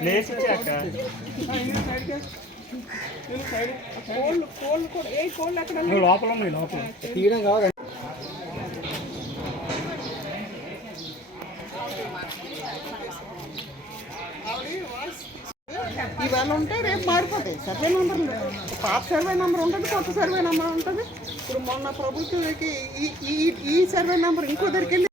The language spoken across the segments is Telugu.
ప్లేస్ ఇచ్చాక ఏ ఎక్కడ లోపల ఉన్నాయి లోపల. తీయడం కావాలి. ఇవాళ ఉంటే రేపు మారిపోతాయి. సర్వే నెంబర్లు పాత సర్వే నెంబర్ ఉంటుంది కొత్త సర్వే నెంబర్ ఉంటుంది. ఇప్పుడు మొన్న ప్రభుత్వానికి ఈ ఈ ఈ సర్వే నెంబర్ ఇంకో దగ్గరికి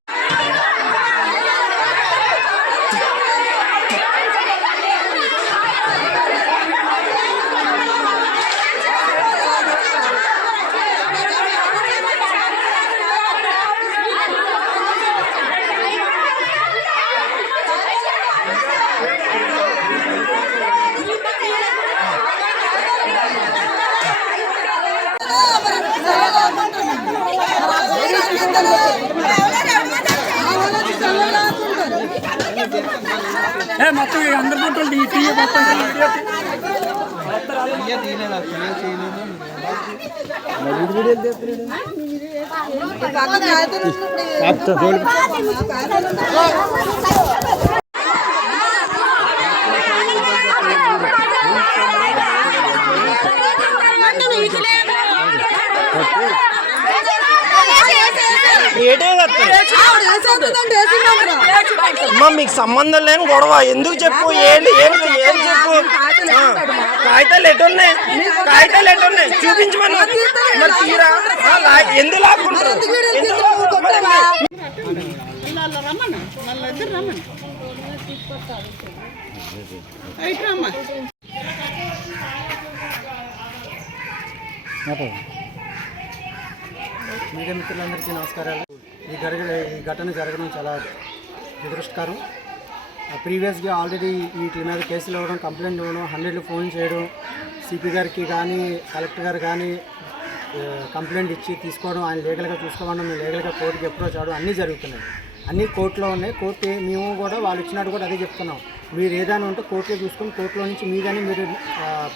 మొత్తం ఈ అందరి ఫోటోలు టీ టీ మొత్తం. అమ్మా మీకు సంబంధం లేని గొడవ. ఎందుకు చెప్పు? ఏంటి? ఏంటి? ఏం చెప్పు? కాగితాలు ఎట్టున్నాయి? కాగితాలు ఎట్టున్నాయి? చూపించమని మరి తీరా? ఎందుకు లాక్కుంటారు? మీడియా మిత్రులందరికీ నమస్కారాలు. ఈ గరగ ఈ ఘటన జరగడం చాలా దురదృష్టకరం. ప్రీవియస్గా ఆల్రెడీ వీటి మీద కేసులు ఇవ్వడం కంప్లైంట్ ఇవ్వడం హండ్రెడ్లు ఫోన్ చేయడం సిపి గారికి కానీ కలెక్టర్ గారు కానీ కంప్లైంట్ ఇచ్చి తీసుకోవడం ఆయన లీగల్గా చూసుకోవడం లీగల్గా కోర్టుకి అప్రోచ్ అవ్వడం అన్నీ జరుగుతున్నాయి. అన్నీ కోర్టులో ఉన్నాయి. కోర్టు మేము కూడా వాళ్ళు ఇచ్చినట్టు కూడా అదే చెప్తున్నాం. మీరు ఏదైనా ఉంటే కోర్టులో చూసుకొని కోర్టులో నుంచి మీదని మీరు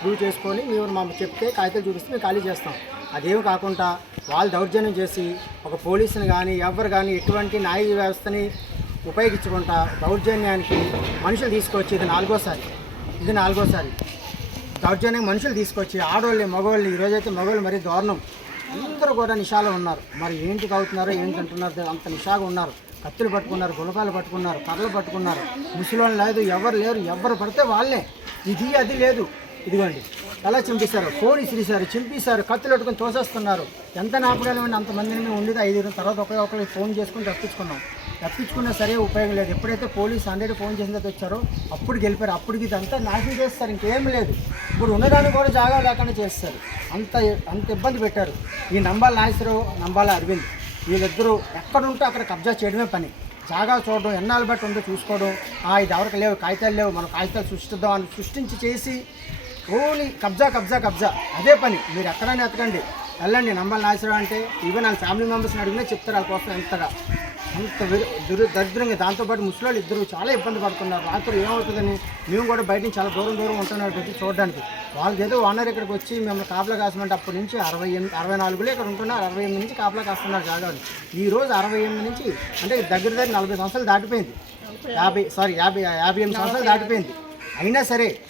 ప్రూవ్ చేసుకొని మీరు మాకు చెప్తే కాగితాలు చూపిస్తే మేము ఖాళీ చేస్తాం. అదేమి కాకుండా వాళ్ళు దౌర్జన్యం చేసి ఒక పోలీసుని కానీ ఎవరు కానీ ఎటువంటి న్యాయ వ్యవస్థని ఉపయోగించుకుంటా దౌర్జన్యానికి మనుషులు తీసుకొచ్చి ఇది నాలుగోసారి ఇది నాలుగోసారి. దౌర్జన్యం మనుషులు తీసుకొచ్చి ఆడవాళ్ళు మగవాళ్ళు ఈరోజైతే మగవాళ్ళు మరీ దారుణం. అందరూ కూడా నిషాలో ఉన్నారు. మరి ఏంటి అవుతున్నారో ఏంటి అంటున్నారు అంత నిషాగా ఉన్నారు. కత్తులు పట్టుకున్నారు గులకాలు పట్టుకున్నారు కర్రలు పట్టుకున్నారు. ముసలోళ్ళు లేదు ఎవరు లేరు ఎవరు పడితే వాళ్ళే. ఇది అది లేదు. ఇదిగోండి. ఎలా చింపిస్తారు? ఫోన్ ఇసిరిసారు చింపిస్తారు కత్తులు పట్టుకొని తోసేస్తున్నారు. ఎంత నాపగలమని అంతమందిని మేము ఉండేది ఐదు తర్వాత ఒకరి ఒకరికి ఫోన్ చేసుకుని తప్పించుకున్నాం తప్పించుకున్నా సరే ఉపయోగం లేదు. ఎప్పుడైతే పోలీస్ హండ్రెడ్ ఫోన్ చేసిన తర్వాత వచ్చారో అప్పుడు గెలిపారు. అప్పటికి ఇదంతా నాశనం చేస్తారు ఇంకేం లేదు. ఇప్పుడు ఉండడానికి కూడా జాగా లేకుండా చేస్తారు. అంత అంత ఇబ్బంది పెట్టారు. ఈ నంబాల నాగేశ్వరరావు నంబాల అరవింద్. వీళ్ళిద్దరూ ఎక్కడుంటే అక్కడ కబ్జా చేయడమే పని. జాగా చూడడం ఎన్నాళ్ళు బట్టి ఉందో చూసుకోవడం ఆ, ఇది ఎవరికి లేవు కాగితాలు లేవు మనం కాగితాలు సృష్టిద్దాం అని సృష్టించి చేసి ఓన్లీ కబ్జా కబ్జా కబ్జా. అదే పని. మీరు ఎక్కడైనా ఎతకండి. వెళ్ళండి నంబల్ నాశనం అంటే ఈవెన్ వాళ్ళ ఫ్యామిలీ మెంబర్స్ని అడిగినా చెప్తారు వాళ్ళ కోసం ఎంతగా అంత వెరు- దురు దరిద్రంగా దాంతోపాటు ముసలి ఇద్దరు చాలా ఇబ్బంది పడుతున్నారు. రాత్రులు ఏమవుతుందని మేము కూడా బయట నుంచి చాలా దూరం దూరం ఉంటున్నారు ప్రతి చూడడానికి. వాళ్ళకి ఏదో ఓనర్ ఇక్కడికి వచ్చి మేము కాపలా కాసమంటే అప్పటి నుంచి అరవై ఎనిమిది అరవై నాలుగులో ఇక్కడ ఉంటున్నారు. అరవై ఎనిమిది నుంచి కాపలా కాస్తున్నారు జాగాలు. ఈ రోజు అరవై ఎనిమిది నుంచి అంటే దగ్గర దగ్గర నలభై సంవత్సరాలు దాటిపోయింది. యాభై సారీ యాభై యాభై ఎనిమిది సంవత్సరాలు దాటిపోయింది. అయినా సరే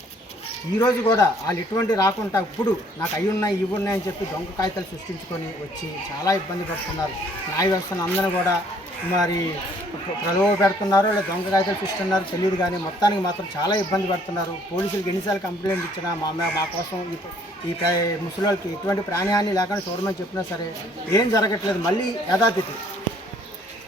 ఈరోజు కూడా వాళ్ళు ఎటువంటి రాకుండా ఇప్పుడు నాకు అవి ఉన్నాయి ఇవి ఉన్నాయని చెప్పి దొంగ కాగితాలు సృష్టించుకొని వచ్చి చాలా ఇబ్బంది పడుతున్నారు. న్యాయ వ్యవస్థను అందరూ కూడా మరి ప్రలోభ పెడుతున్నారు లేదా దొంగ కాగితాలు చూస్తున్నారు తెలియదు కానీ మొత్తానికి మాత్రం చాలా ఇబ్బంది పడుతున్నారు. పోలీసులకు ఎన్నిసార్లు కంప్లైంట్ ఇచ్చినా మా మా మా కోసం ఈ ముసలి వాళ్ళకి ఎటువంటి ప్రాణహాని లేకుండా చూడమని చెప్పినా సరే ఏం జరగట్లేదు మళ్ళీ యథాతిథి